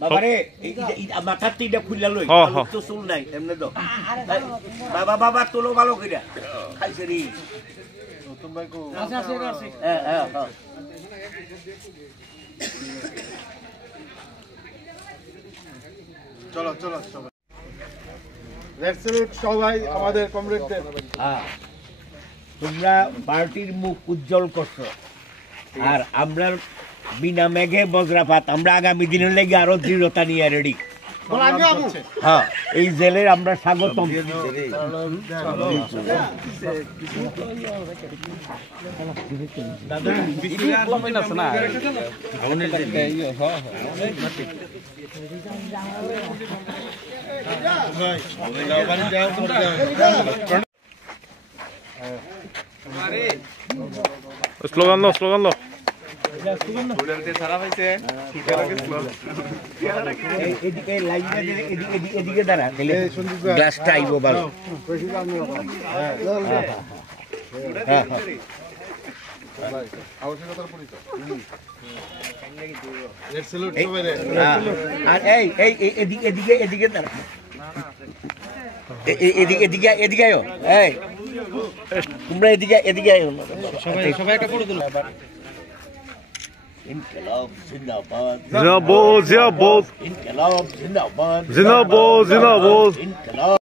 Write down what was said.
বাবারে মাথার তিনটা খুললা লই তো চুল নাই এমনি তো বাবা বাবা তোলো ভালো কইরা খাইছে রে নতুন ভাই কো আছে হ্যাঁ হ্যাঁ চলো চলো সবাই রেড স্যালুট সবাই আমাদের কমরেডদের হ্যাঁ তোমরা পার্টির মুখ উজ্জ্বল করছো আর আমরা বিনা মেঘে বজ্রাপাত আমরা আগামী দিনের লেগে আরো দৃঢ়তা নিয়ে রেডি হ্যাঁ এই জেলের আমরা স্বাগতম স্লোগান লো স্লোগান লো এদিকে লাইনটা এদিকে দাঁড়া তাহলে গ্লাসটা আইব ভালো আর এই এই এদিকে এদিকে এদিকে দাঁড়া এদিকে এদিকে এদিকে আয়ো এই তোমরা এদিকে এদিকে আয়ো সবাই সবাই একটা ফটো তুলো ইনকিলাব জিন্দাবাদ জিন্দাবাদ জিন্দাবাদ ইনকিলাব জিন্দাবাদ জিন্দাবাদ জিন্দাবাদ